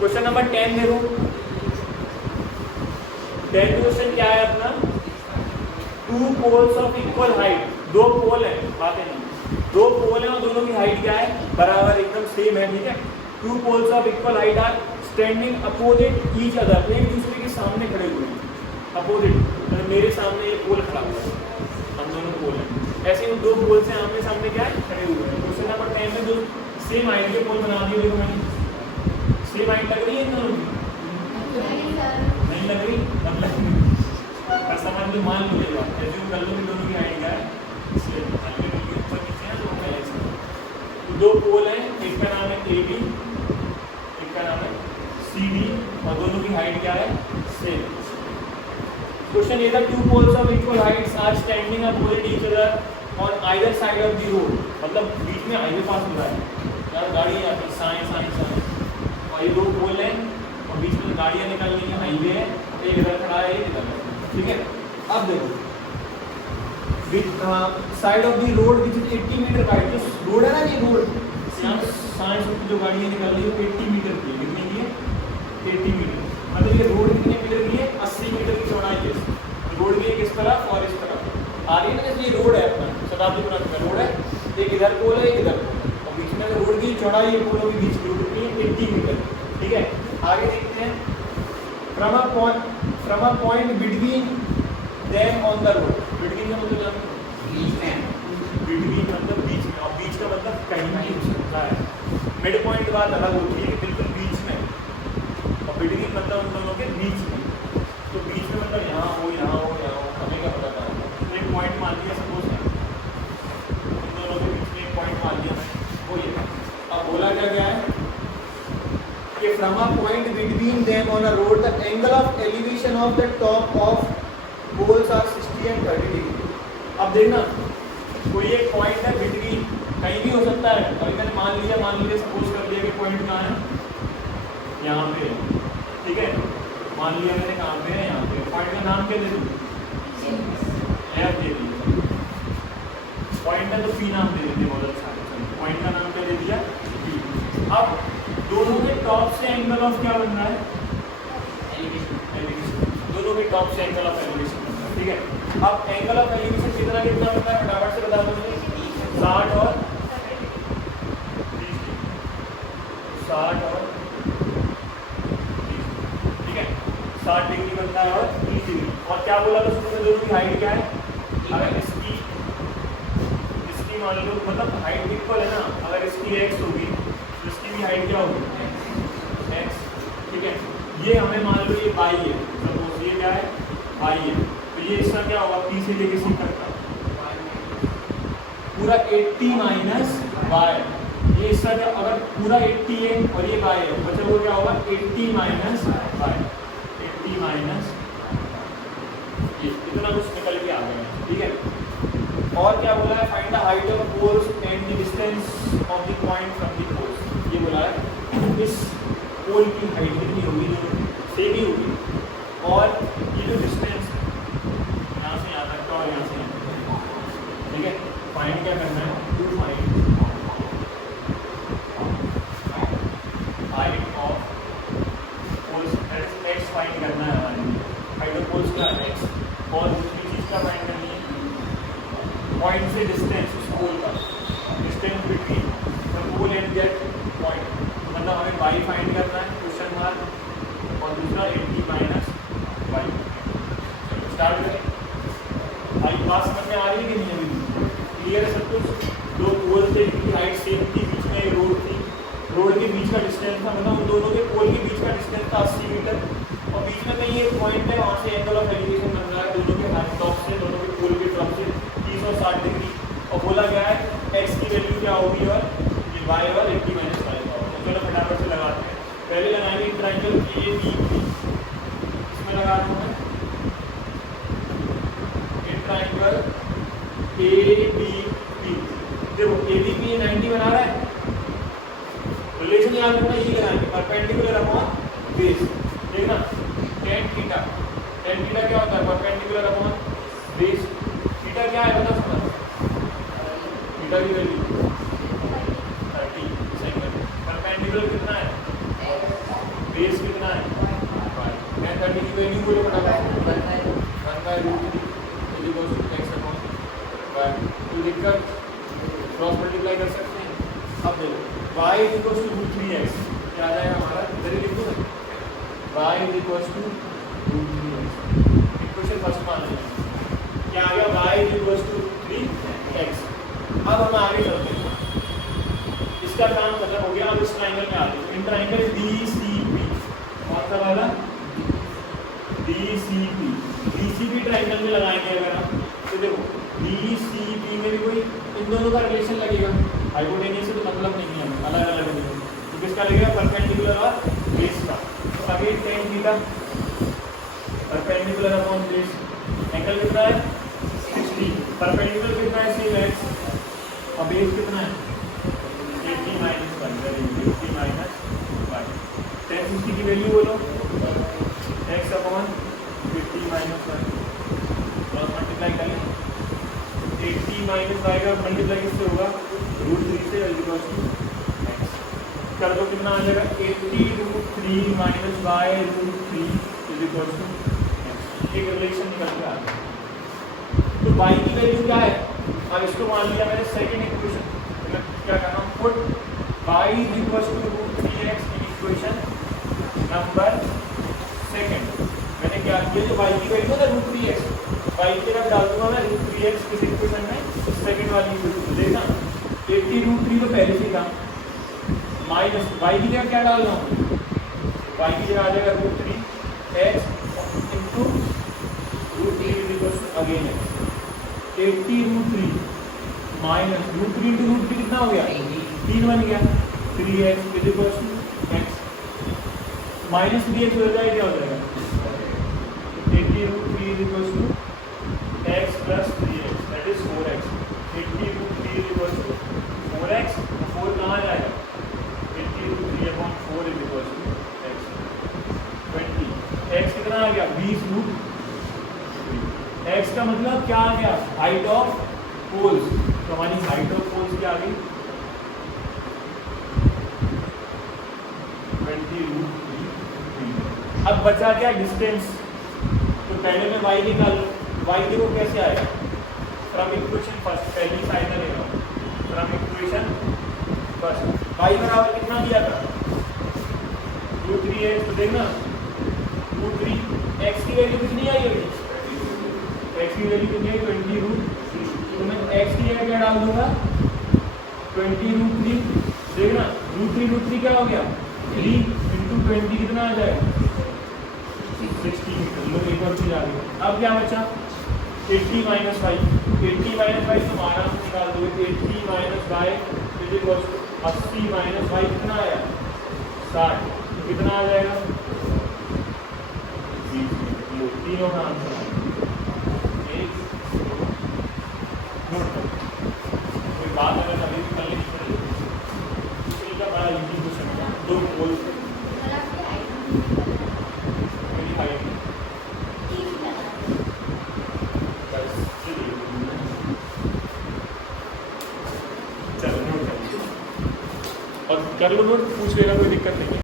Question number 10 देखो। 10 question क्या है अपना, two poles of equal height, दो पोल है, बातें नहीं, दो पोल है और दोनों की हाइट क्या है, बराबर एकदम सेम है, ठीक है। Two poles of equal height are standing opposite each other, एक दूसरे के सामने खड़े हुए हैं, अपोजिट, तो मेरे सामने ये पोल खड़ा हुआ है, हम दोनों पोल हैं, ऐसे उन दो पोल से आमने सामने क्या है, खड़े हुए हैं। क्वेश्चन नंबर 10 में जो सेम हाइट के पोल बना दिए, देखो मैंने, सेम हाइट लग रही है इन दोनों की, नहीं लग रही, मतलब समझ में मान लीजिएगा, एज्यूम कर लो कि दोनों की हाइट क्या है, सेम, हल्के हल्के ऊपर नीचे है, तो पहले से दो पोल हैं, एक का नाम है AB, एक का नाम है CD, और दोनों की हाइट क्या है, सेम। क्वेश्चन ये था, two poles of equal heights are standing opposite each other on either side of the road, मतलब बीच में हाईवे पास हो रहा है, यार गाड़ी आती साइंस और ये दो पोल हैं और बीच में गाड़ियाँ निकल रही हैं, हाईवे है, एक इधर खड़ा है, एक इधर है, ठीक है। अब देखो side of the road which is 80 metre wide, जो रोड है ना, ये रोड साइंस जो गाड़ियाँ निकल रही है 80 मीटर की, कितनी की है, 80 मीटर, मतलब ये रोड कितने मीटर की है, 80 मीटर की चौड़ाई है, रोड की एक इस तरफ और इस तरफ आ रही है ना, जैसे ये रोड है अपना शताब्दीपुरम का रोड है, एक इधर पोल है, एक इधर पोल, और बीच में रोड की चौड़ाई है, पोलों के बीच की रोड की 80 मीटर, ठीक है। आगे देखते हैं, from a point between them on the road, between का मतलब बीच में, बिटवीन मतलब बीच में, और बीच का मतलब कहीं ना कहीं होता है, मिड पॉइंट की बात अलग होती है, बिल्कुल बीच में, और बिटवीन मतलब उन दोनों के बीच में, तो बीच में मतलब यहाँ हो, हमें क्या पता था, एक पॉइंट मान लिया सपोज है, उन दोनों के बीच में एक पॉइंट मान लिया मैं, वो ये। अब बोला क्या गया है कि from a point between them on a road the angle of elevation of the top of poles are 60 and 30 degree. अब देखना, कोई एक पॉइंट है बिटवीन, कहीं भी हो सकता है, अभी मैंने मान लिया सपोज कर लिया कि पॉइंट कहाँ है, यहाँ पे, ठीक है, मान लिया मैंने कहाँ पे है, यहाँ पे, पॉइंट का नाम क्या दे दूँ, एफ दे दिया, पॉइंट का तो पी नाम दे देते, बहुत अच्छा है, पॉइंट का नाम क्या दे दिया, पी। अब दोनों के टॉप से एंगल ऑफ क्या बन रहा है, एलिवेशन, दोनों के टॉप से एंगल ऑफ एलिवेशन बन रहा है, ठीक है। अब एंगल ऑफ एलिवेशन कितना कितना बनता है, फटाफट से बता दो मुझे, 60 और ठीक है, 60 डिग्री बनता है और 30 डिग्री, और क्या बोला था शुरू में, दोनों की हाइट क्या है, अगर इसकी मान लो, मतलब हाइट इक्वल है ना, अगर इसकी x होगी तो इसकी भी हाइट क्या होगी, x, ठीक है। ये हमें मान लो ये y है, सपोज ये क्या है, y है, तो ये इसका क्या होगा, p से लेके c तक का पूरा 80 माइनस y, ये इसका क्या, अगर पूरा 80 है और ये y है, बचा वो क्या होगा, 80 माइनस y, 80 माइनस ये, इतना कुछ निकल के आ गया, ठीक है। और क्या बोला है, find the height of poles and the distance of the point from the poles, ये बोला है, इस पोल की हाइट कितनी होगी, जो सेम ही होगी, और ये जो डिस्टेंस यहाँ से यहाँ तक का और यहाँ से यहाँ तक, ठीक है। फाइंड क्या करना है, to find height of poles, X find करना है हमारे, हाइट ऑफ पोल्स का एक्स, और दूसरी चीज़ का फाइंड करनी है पॉइंट से डिस्टेंस, उस पोल का distance between the pole and that point, मतलब हमें y फाइंड करना है, क्वेश्चन मार्क, और दूसरा 80 माइनस y। स्टार्ट करें, आई बात समझ में आ रही है कि नहीं, अभी क्लियर है सब कुछ। दो पोल थे, इनकी हाइट सेम थी, बीच में एक रोड थी, रोड के बीच का डिस्टेंस था, मतलब उन दोनों के पोल के बीच का डिस्टेंस था 80 मीटर, और बीच में कहीं एक पॉइंट है, वहाँ से एंगल ऑफ एलिवेशन बन रहा है, दोनों के हाइट टॉप से, दोनों के पोल के टॉप से 30 और 60 डिग्री, और बोला गया है x की वैल्यू क्या होगी, और ये y और 80 माइनस y का होगा। चलो फटाफट से लगाते हैं, पहले लगाएंगे ट्रायंगल ABP, इसमें लगा दूँ मैं, ये ट्रायंगल ABP, देखो ABP 90 बना रहा है, रिलेशन याद रखना, ये लगाएंगे परपेंडिकुलर अपॉन बेस, देखना tan थीटा क्या होता है, परपेंडिकुलर अपॉन बेस, थीटा क्या है बता सकता, थीटा की वैल्यू 30 सेकंड, परपेंडिकुलर कितना है, बेस कितना है 30 की वैल्यू बोलो फटाफट 1/√3 is equal to x upon y। तो दिक्कत क्रॉस मल्टीप्लाई कर सकते हैं। अब देखो y is equal to √3x क्या आ जाएगा हमारा, इधर ही लिख दो y is equal to √3x। Equation first मान लेंगे क्या आ गया, y is equal to √3x। अब हम आगे चलते हैं, इसका काम मतलब हो गया। अब इस ट्रायंगल में आ गए, इन ट्रायंगल DCP कौन सा वाला DCP, DCP ट्रायंगल में लगाएंगे अगर हम तो देखो DCP में भी कोई इन दोनों का रिलेशन लगेगा, हाइपोटेन्यूज से तो मतलब नहीं है, अलग अलग है तो किसका लगेगा, परपेंडिकुलर और बेस का। तो आगे tan theta perpendicular upon base, angle कितना है 60, परपेंडिकुलर कितना है सेम x और बेस कितना है 80 - 1 80 - 1 tan 60 की वैल्यू बोलो x अपॉन 50 - 1 और मल्टीप्लाई करें 80 - y का मल्टीप्लाई किससे होगा √3 से इक्वल टू x कर दो, कितना आ जाएगा 80√3 - y√3 is equal to x। एक रिलेशन निकल के आ गया। तो y की वैल्यू क्या है, अब इसको मान लिया मैंने सेकंड इक्वेशन, मतलब क्या करना put y is equal to √3x in equation number second. मैंने क्या किया, जो y की वैल्यू है √3x, y की जगह डाल दूंगा मैं √3x इस इक्वेशन में सेकंड वाली इक्वेशन देखना 80√3 तो पहले से था, माइनस y की जगह क्या डाल रहा हूँ, y की जगह आ जाएगा √3x into √3 is equal to again 80√3 minus √3 into √3 कितना हो गया 3 बन गया 3x is equal to x minus 3x हो जाएगा, क्या हो जाएगा 80√3 is equal to x plus 3x that is 4x। 80√3 is equal to 4x, 4 कहाँ जाएगा 80√3 upon 4 is equal to x 20। x कितना आ गया 20√3। x का मतलब क्या आ गया, हाइट ऑफ पोल्स। तो हमारी हाइट ऑफ पोल्स क्या आ गई 20√3। अब बचा क्या डिस्टेंस, तो पहले मैं y निकाल, y देखो कैसे आएगा फ्रॉम इक्वेशन फर्स्ट, पहली साइड में लेगा फ्रॉम इक्वेशन फर्स्ट। y बराबर कितना दिया था √3x, तो देखना √3 x की वैल्यू कितनी आई अभी, x की वैल्यू कितनी है 20√3, तो मैं x की जगह क्या डाल दूंगा 20√3। देखना √3 क्या हो गया 3 इंटू 20 कितना आ जाएगा 60 मीटर। लो एक और चीज आ गई, अब क्या बचा 80 - 5, 80 - 5 तुम आराम से निकाल दोगे 80 - y is equal to 80 - y कितना आया 60, तो कितना आ जाएगा 20 मीटर। लो तीनों का आंसर आ गया। एक नोट करो, कोई बात अगर अभी भी कर लेंगे तो का बड़ा इजी क्वेश्चन है, दो पोल से मेरी हाइट चलो नोट कर, और कर लो नोट, पूछ लेना कोई दिक्कत नहीं है।